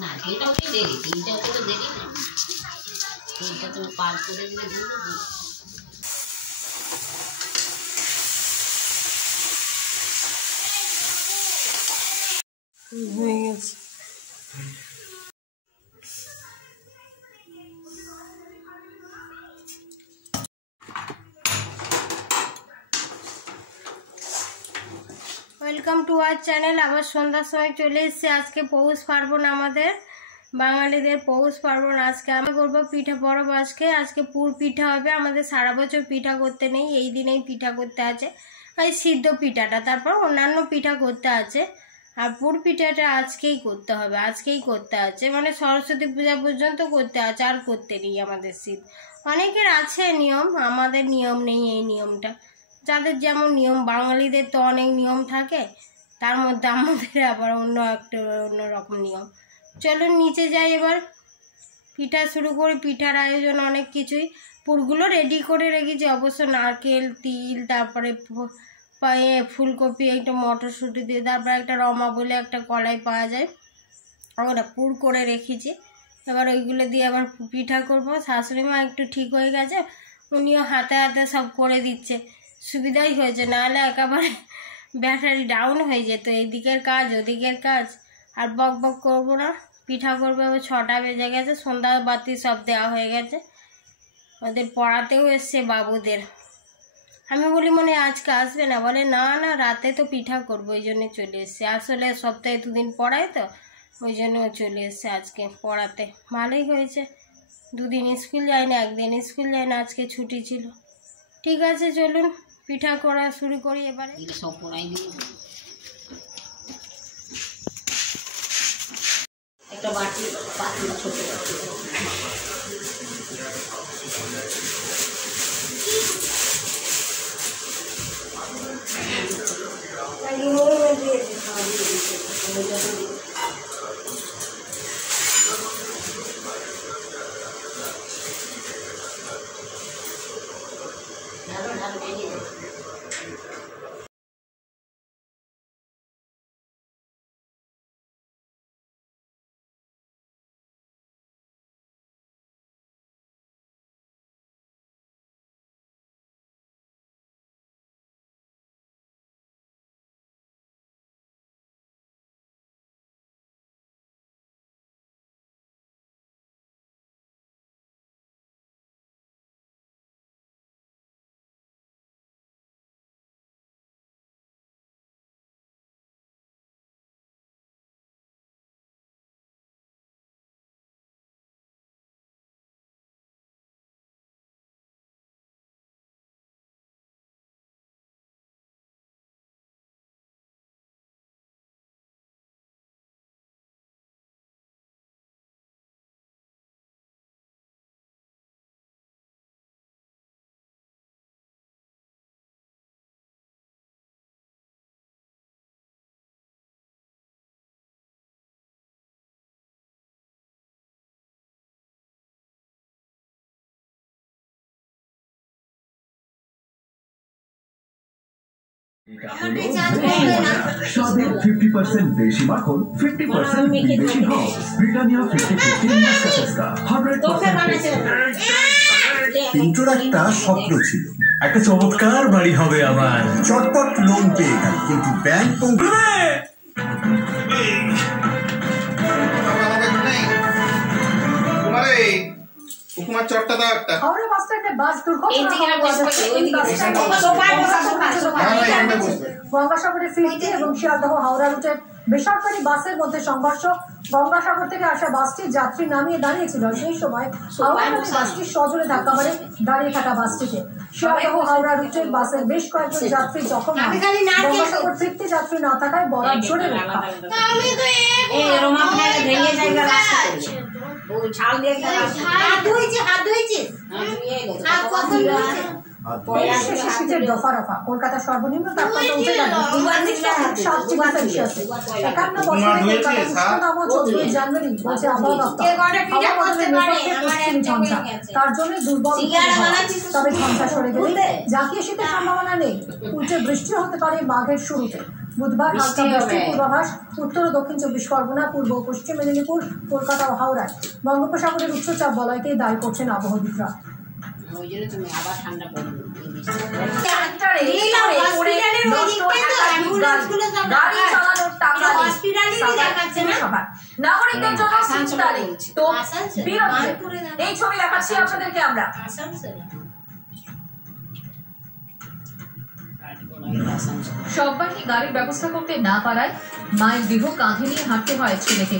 না সেটা হচ্ছে দেরি, 3টা হতে তো দেরি না, 3টা তুমি পার করে দিলে হয়ে গেছে। Welcome to our channel. আবার সন্ধ্যার সময় চলে এসেছে। আজকে পৌষ পার্বণ, আমাদের বাঙালিদের পৌষ পার্বণ। আজকে আমি করবো পিঠা পরব। আজকে পুর পিঠা হবে। আমাদের সারা বছর পিঠা করতে নেই, এই দিনেই পিঠা করতে আছে, এই সিদ্ধ পিঠাটা। তারপর অন্যান্য পিঠা করতে আছে, আর পুর পিঠাটা আজকেই করতে হবে, আজকেই করতে আছে, মানে সরস্বতী পূজা পর্যন্ত করতে আছে, আর করতে নেই আমাদের শীত। অনেকের আছে নিয়ম, আমাদের নিয়ম নেই এই নিয়মটা। যাদের যেমন নিয়ম, বাঙালিদের তো অনেক নিয়ম থাকে, তার মধ্যে আমাদের আবার অন্যরকম নিয়ম। চলুন নিচে যাই এবার, পিঠা শুরু করি। পিঠার আয়োজন অনেক কিছুই, পুরগুলো রেডি করে রেখেছি অবশ্য, নারকেল, তিল, তারপরে ফুলকপি, একটা মটরশুঁটি দিয়ে, তারপরে একটা রমা বলে একটা কলাই পাওয়া যায়, ওটা পুর করে রেখেছি। এবার ওইগুলো দিয়ে আবার পিঠা করবো। শাশুড়ি মা একটু ঠিক হয়ে গেছে, উনিও হাতে হাতে সব করে দিচ্ছে, সুবিধাই হয়েছে, নাহলে একেবারে ব্যাটারি ডাউন হয়ে যেত, এদিকের কাজ ওদিকের কাজ। আর বক বক করবো না, পিঠা করবো। 6টা বেজে গেছে, সন্ধ্যা বাতি সব দেওয়া হয়ে গেছে, ওদের পড়াতেও এসছে বাবুদের। আমি বলি মনে আজকে আসবে না, বলে না না রাতে তো পিঠা করবো, ওই জন্য চলে এসছে। আসলে সপ্তাহে 2 দিন পড়ায় তো, ওই জন্য চলে এসছে আজকে পড়াতে। ভালোই হয়েছে, 2 দিন স্কুল যায় না, 1 দিন স্কুল যায় না, আজকে ছুটি ছিল। ঠিক আছে চলুন পিঠা করা শুরু করি এবারে। সব পড়াই দিয়ে একটা বাটি পাতলা ছোট স্বাদের 50% বেশি মাখন, 50% বেশি হও। ব্রিটানিয়া 50-50 মাস্কাসাস্কা 100%। পিন্টুর একটা স্বপ্ন ছিল, একটা চমৎকার বাড়ি হবে আমার। চটপট লোন পেয়ে গেল, কিন্তু ব্যাংক হুকুমার চটটা দাও একটা। হাওড়া বাস স্ট্যান্ডে বাস দুর্ঘটনা গঙ্গাসাগরের ফিরতি এবং শিয়ালদহ হাওড়া রুটের বেসরকারি বাসের মধ্যে সংঘর্ষ। গঙ্গাসাগর থেকে আসা বাসটি যাত্রী নামিয়ে দাঁড়িয়েছিল, সেই সময় হাওড়া বাসটি সজোরে ধাক্কা মারে দাঁড়িয়ে থাকা বাসটিকে। শিয়ালদহ হাওড়া রুটের বাসের বেশ কয়েকজন যাত্রী জখম হয়। গঙ্গাসাগর ফিরতি যাত্রী না থাকায় বরাত জোরে রক্ষা। পরিবেশে শিশুদের দফা রফা। কলকাতা সর্বনিম্ন তাপমাত্রা উঠে গেল 7 ডিগ্রি সেলসিয়াসে। 51 বছরের কলকাতার উষ্ণতম 14 জানুয়ারি বলছে আবহাওয়া দপ্তর। হাওয়া বদলের নেপথ্যে পশ্চিমী ঝঞ্ঝা, তার জন্য দুর্বল হাওয়া। তবে ঝঞ্ঝা সরে গেলে জাতীয় শীতের সম্ভাবনা নেই। উল্টে বৃষ্টি হতে পারে মাঘের শুরুতে। বুধবার হালকা বৃষ্টির পূর্বাভাস উত্তর ও দক্ষিণ 24 পরগনা, পূর্ব ও পশ্চিম মেদিনীপুর, কলকাতা ও হাওড়ায়। বঙ্গোপসাগরের উচ্চচাপ বলয়কে দায়ী করছেন আবহাওয়াবিদরা। ওই জন্য তুমি আবার ঠান্ডা পড়বে। নাগরিকদের জন্য এই ছবি দেখাচ্ছি আপনাদেরকে আমরা। সববারই গাড়ির ব্যবস্থা করতে না পারায় মায়ের দেহ কাঁধে নিয়ে হাঁটতে হয় ছেলেকে।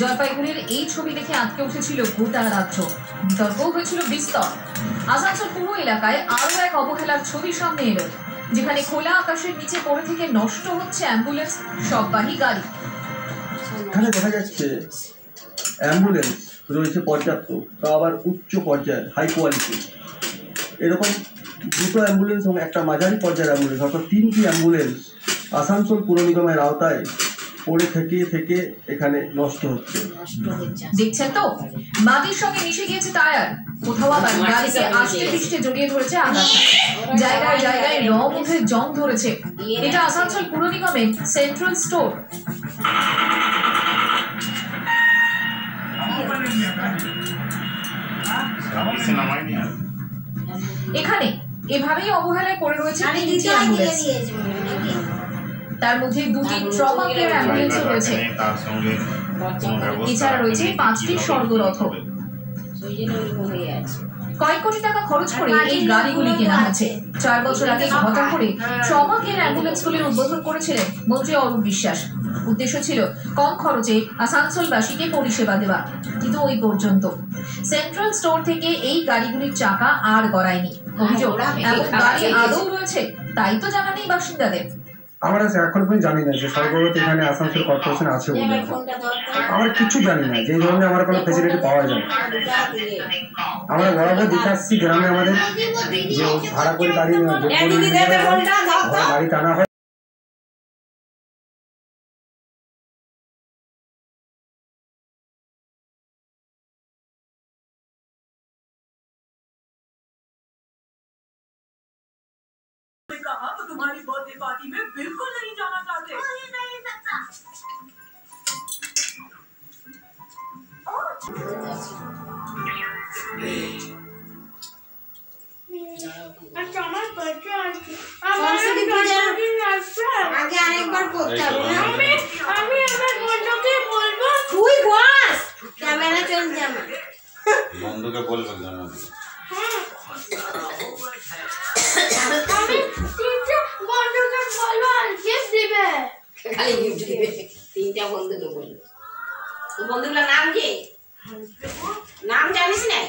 জলপাইগুড়ির এই ছবি দেখে আটকে উঠেছিল গোটা রাজ্য, বিতর্কও হয়েছিল বিস্তর। আসানসোল পুরো এলাকায় আরও এক অবহেলার ছবি সামনে এলো, যেখানে খোলা আকাশের নিচে পড়ে থেকে নষ্ট হচ্ছে অ্যাম্বুলেন্স সববাহী গাড়ি। এখানে দেখা যাচ্ছে অ্যাম্বুলেন্স রয়েছে পর্যাপ্ত, তা আবার উচ্চ পর্যায়ের, হাই কোয়ালিটি। এরকম দুটো অ্যাম্বুলেন্স এবং একটা মাঝারি পর্যায়ের অ্যাম্বুলেন্স, অর্থাৎ 3টি অ্যাম্বুলেন্স আসানসোল পুর নিগমের আওতায় পড়ে থেকে এখানে নষ্ট হচ্ছে। দেখছেন তো, মাটির সঙ্গে মিশে গিয়েছে টায়ার, কোথাও আবার গাড়িকে আষ্টে পৃষ্ঠে জড়িয়ে ধরেছে আগাছা, জায়গায় জায়গায় রং উঠে জং ধরেছে। এটা আসানসোল পুর নিগমের সেন্ট্রাল স্টোর। এখানে এভাবেই অবহেলায় পড়ে রয়েছে 3টি অ্যাম্বুলেন্স। তার মধ্যে 2টি ট্রমা কেয়ার অ্যাম্বুলেন্সও রয়েছে। এছাড়া রয়েছে 5টি স্বর্গরথ। কয়েক কোটি টাকা খরচ করে এই গাড়িগুলি কেনা হয়েছে। 4 বছর আগে ঘটা করে ট্রমা কেয়ার অ্যাম্বুলেন্সগুলির উদ্বোধন করেছিলেন মন্ত্রী অরূপ বিশ্বাস। উদ্দেশ্য ছিল কম খরচে আসানসোলবাসীকে পরিষেবা দেওয়া, কিন্তু ওই পর্যন্ত। সেন্ট্রাল স্টোর থেকে এই গাড়িগুলির চাকা আর গড়ায়নি। অভিযোগ, এমন গাড়ি আদৌ রয়েছে তাই তো জানা নেই বাসিন্দাদের। আমরা এখন পর্যন্ত জানি না যে সর্বরত এখানে আসানসোল কর্পোরেশন আছে বলে। আমরা কিছু জানি না যে ধরনের আমার কোনো ফেসিলিটি পাওয়া যায়। আমরা বরাবর দেখে আসছি গ্রামে আমাদের যে ভাড়া করে গাড়ি টানা হয়। कहा तो तुम्हारी बर्थडे पार्टी में बिल्कुल नहीं जाना चाहते। আগে আরেকবার করতে হবে না? আমি আমার বন্ধুকে বলবো তুই বস, ক্যামেরা চলছে আমার। বন্ধুকে বলবে জানো আমি 3টা বন্ধুকে বলবো আর গিফট দিবে। খালি গিফট দিবে, 3টা বন্ধুকে বলবো। তোর বন্ধুগুলোর নাম কি? নাম জানিস না?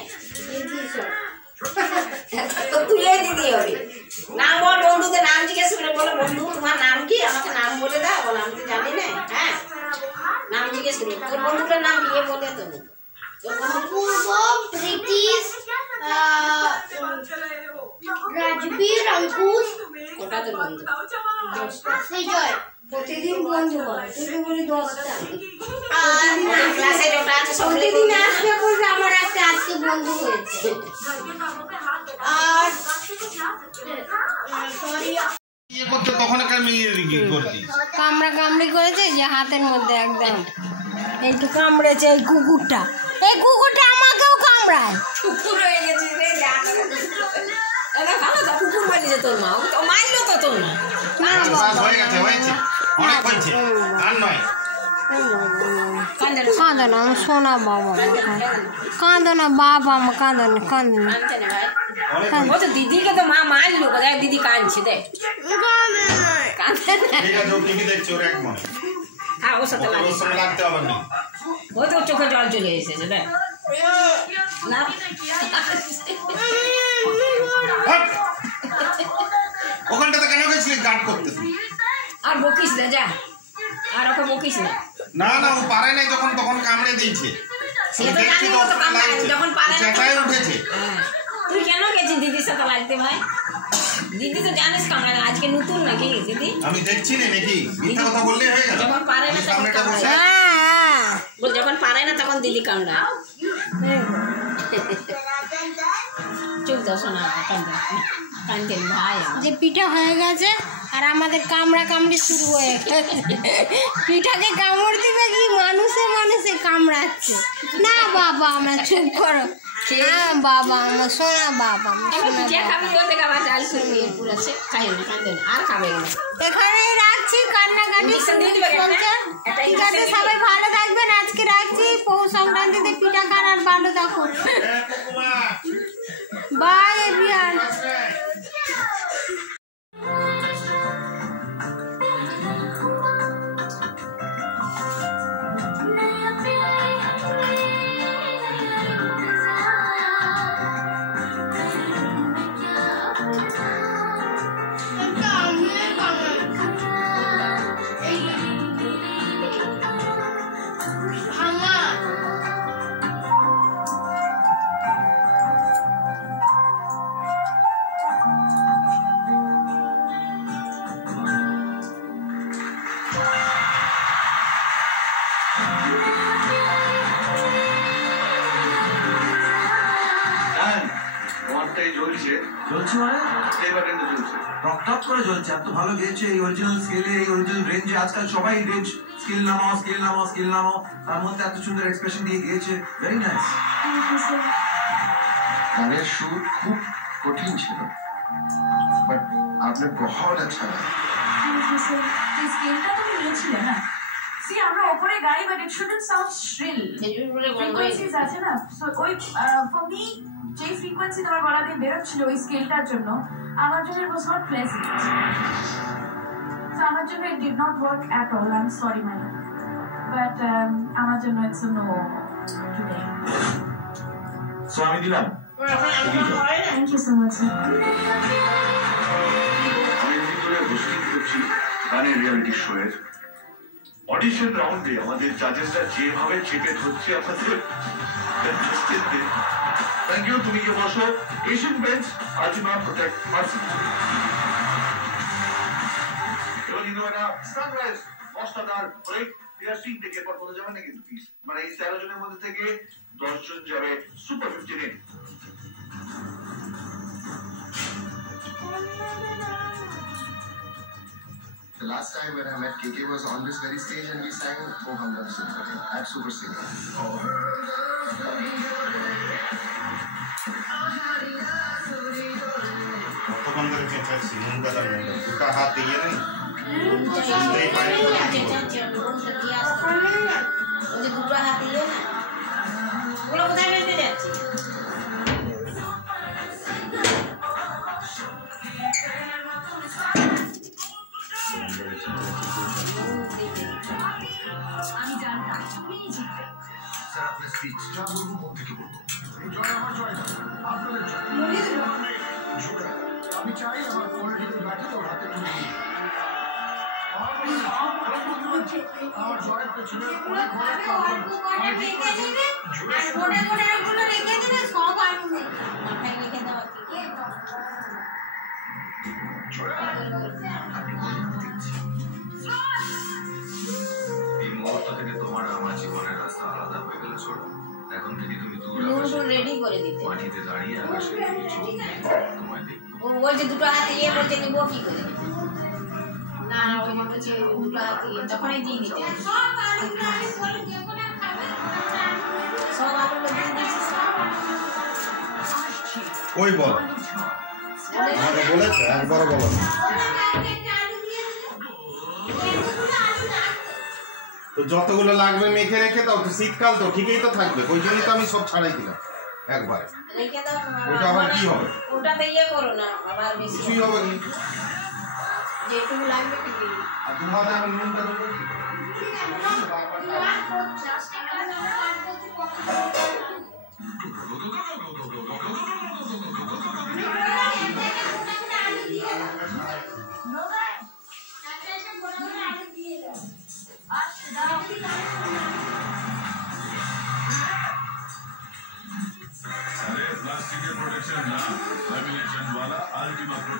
তো তুলে দিদি হবে। নাম বল, বন্ধুদের নাম জিজ্ঞেস করে বলো, বন্ধু তোমার নাম কি, আমাকে নাম বলে দাও। বলো আমি তো জানি না। হ্যাঁ, নাম জিজ্ঞেস করি। তোর বন্ধুটার নাম কি বলে তো? পূর্ব, ব্রিটিশ, রাজবীর, অঙ্কুশ। ওটা তোর বন্ধু। বিজয়। প্রতিদিন বন্ধু বল, তুই তো বলি 10টা। আর ক্লাসে যেটা আছে সব প্রতিদিন আসবে বলবে আমার একটা আজকে বন্ধু হয়েছে। আর সরি কামড়া কামড়ি করেছে যে হাতের মধ্যে একদম একটু কামড়েছে এই কুকুরটা। এই কুকুরটা আমাকেও কামড়ায়। কুকুর হয়ে গেছে রে, এটা ভালো তো, কুকুর বানিয়েছে তোর মা। ও মারলো তো তোর মা। না বাবা, কাঁদো না, আমি শোনা বাবা, কাঁদো না বাবা, আমার কাঁদো না, কাঁদো না। ও তো দিদিকে তো মা মারলো, কোথায় দিদি কাঁদছে দেখ। কাঁদে না। হ্যাঁ, ওর সাথে লাগতে হবে না। ওই তো চোখে জল চলে এসেছে দেখ না। ওখানটাতে কেন গেছিলি গার্ড করতে? আর বকিস না, যা আর ওকে বকিস না। না না, ও পারে নাই যখন, তখন কামড়ে দিয়েছে। সে তো জানি, ও তো কামড়ায় যখন পারে না। চেঁচায় উঠেছে। হ্যাঁ, তুই কেন গেছি দিদির সাথে লাগতে ভাই। দিদি তো জানিস কামড়া আজকে নতুন নাকি দিদি? আমি দেখছি না নাকি মিথ্যা কথা বললে হয়ে গেল। যখন পারে না তখন কামড়ায়। বল যখন পারে না তখন দিদি কামড়ায়। চুপ দাও শোনা কান্দেন ভাই। যে পিঠা হয়ে গেছে আর আমাদের কামড়া কামড়ি শুরু হয়ে গেছে। পিঠাকে কামড় দিবে কি মানুষে মানুষে কামড়াচ্ছে। না বাবা আমরা চুপ করো। হ্যাঁ বাবা আমার সোনা বাবা এখানেই রাখছি, কান্নাকাটি চলছে। ঠিক আছে সবাই ভালো থাকবেন, আজকে রাখছি। পৌষ সংক্রান্তিতে পিঠা খান আর ভালো থাকুন। By everyone. জ্বলছে মানে টপ করে জ্বলছে। এত ভালো গেয়েছে এই অরিজিনাল স্কেলে, এই অরিজিনাল রেঞ্জে। আজকাল সবাই রেঞ্জ স্কেল নামাও স্কেল নামাও স্কেল নামাও, তার মধ্যে এত সুন্দর এক্সপ্রেশন দিয়ে গিয়েছে। Very nice. গানের সুর খুব কঠিন ছিল, বাট আপনি বহুত আচ্ছা গান। স্কেলটা তুমি নিয়েছিলে না? সি আমরা উপরে গাই, but it shouldn't sound shrill. ফ্রিকোয়েন্সিজ আছে না, সো ওই ফর মি যে ফ্রিকোয়েন্সি তোমার গলা দিয়ে বেরোচ্ছিল ওই স্কেলটার জন্য আমার জন্য it was not pleasant. So আমার জন্য it did not work at all. I am sorry madam, but আমার জন্য ইটস নো টুডে। সো আমি দিলাম। Thank you so much. অনেকদিন ধরে হোস্টিং করছি গানের রিয়ালিটি শো এর অডিশন রাউন্ডে আমাদের জাজেসরা যেভাবে চেপে ধরছে আপনাদের। Thank you. তুমি কি বসো? Asian bench ultimate protect person. এবার কিন্তু একটা সানরাইজ অস্টাদার ব্রেক টিআরসি থেকে পর বলে যাবেন না কিন্তু প্লিজ। মানে এই 13 জনের মধ্যে থেকে 10 জন যাবে super 15 A. The last time when I met KK was on this very stage and we sang Oh Hamdam Symphony at Super Singer. কতক্ষণ ধরে চেঁচাচ্ছি মন কথা নেই, দুটা হাত দিয়ে নেই শুনতেই পাই। দুটো হাত দিয়ে না ওগুলো কোথায় নিতে যাচ্ছি? আমি জানতাম তুমি জিতবে। স্যার আপনার স্পিচ যা বলবো মন থেকে বলবো। এই জয় আমার জয় না, আপনাদের জয়। আমি চাই আমার পলিটিক্যাল ব্যাটেল ওর হাতে তুলে দিই। আমার জয়ের পেছনে অনেক অনেক এই মুহূর্ত থেকে তোমার আমার জীবনের রাস্তা আলাদা হয়ে গেল ছোট। এখন থেকে তুমি দূর রেডি করে দিতে মাটিতে দাঁড়িয়ে আকাশের দিকে চোখ দিয়ে তোমায় দেখবো। ও বলছে দুটো হাত দিয়ে বলছে নিবো কি করে না ওই বলছে দুটো হাত দিয়ে তখনই দিয়ে দিতে সব আলুগুলো দিয়ে দিচ্ছি। ওই বল আমাকে বলেছে একবারও বলো। তো যতগুলো লাগবে মেখে রেখে দাও, তো শীতকাল তো ঠিকই তো থাকবে, ওই জন্যই তো আমি সব ছাড়াই দিলাম একবার। ওটা আবার কি হবে? ওটাতে ইয়ে করো না আবার বেশি কিছুই হবে না, যেটুকু লাগবে কি আর তোমাদের আমি নুনটা দেবো কি? প্লাস্টিকের প্রোটেকশন না,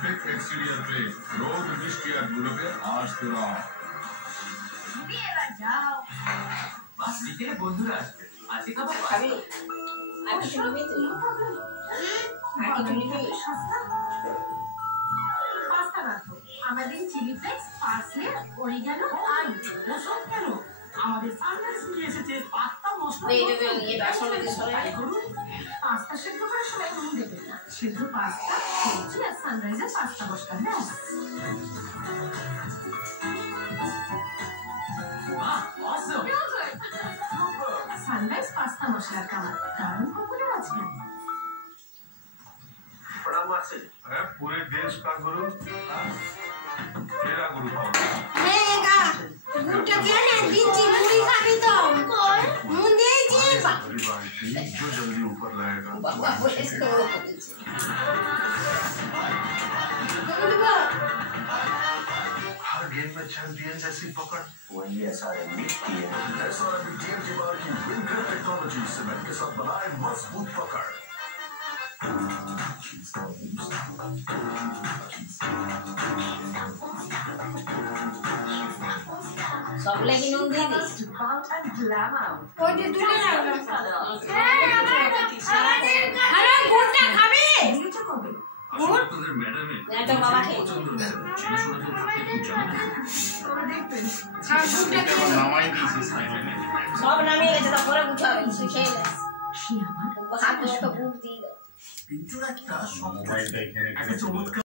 পারফেক্ট এক্সটেরিয়র पे रोग दृष्टि আর গুলোকে আসতে দাও। বাস বিকেলে বন্ধুরা আসবে। আজকে খাবো খাবি আর কিছু নিবি তুই আর কিছু নিবি পাস্তা রাখো আমাদের চিলি ফ্লেক্স পার্সলে অরিগানো আর ওসব কেন আমাদের সানরাইজ নিয়ে এসেছে পাস্তা মশলা এই বাসন দিয়ে সরাই পাস্তা সেদ্ধ করার সময় নুন দেবেন না সেদ্ধ পাস্তা সবজি আর সানরাইজের পাস্তা মশলা ব্যাস সানরাইজ পাস্তা মশলার কামাল কারণ পপুলার আছে बड़ा मार्च है पूरे देश का गुरु मेरा गुरु कौन মেয়েগা গুড়টা দিয়ে না দিচ্ছি মুড়ি খাবি তো কই মুন দিয়েছি हमारी बाल्टी जो जल्दी ऊपर लाएगा বাবা বলেছ তো हर गेम में चैंपियन जैसी पकड़ वही SRM SRM गेम के बाहर की विंग्रेप टेक्नोलॉजी सीमेंट के साथ बनाए मजबूत पकड़ সব লাগি নুন দিয়ে দিস ওইটা তুলে রাখলাম আরে গুড়টা খাবি আসলে তোদের ম্যাডামের এটা বাবাকে পছন্দ না ছিল শোনা তো থাকে খুব জানা আর গুড়টা এখন নামাই দিয়েছিস সব নামিয়ে গেছে তারপরে গুছাবে খেয়ে নে সে আমার হাত ধরে তো গুড় দিয়ে দাও কিন্তু একটা মোবাইলটা এখানে একটা চমৎকার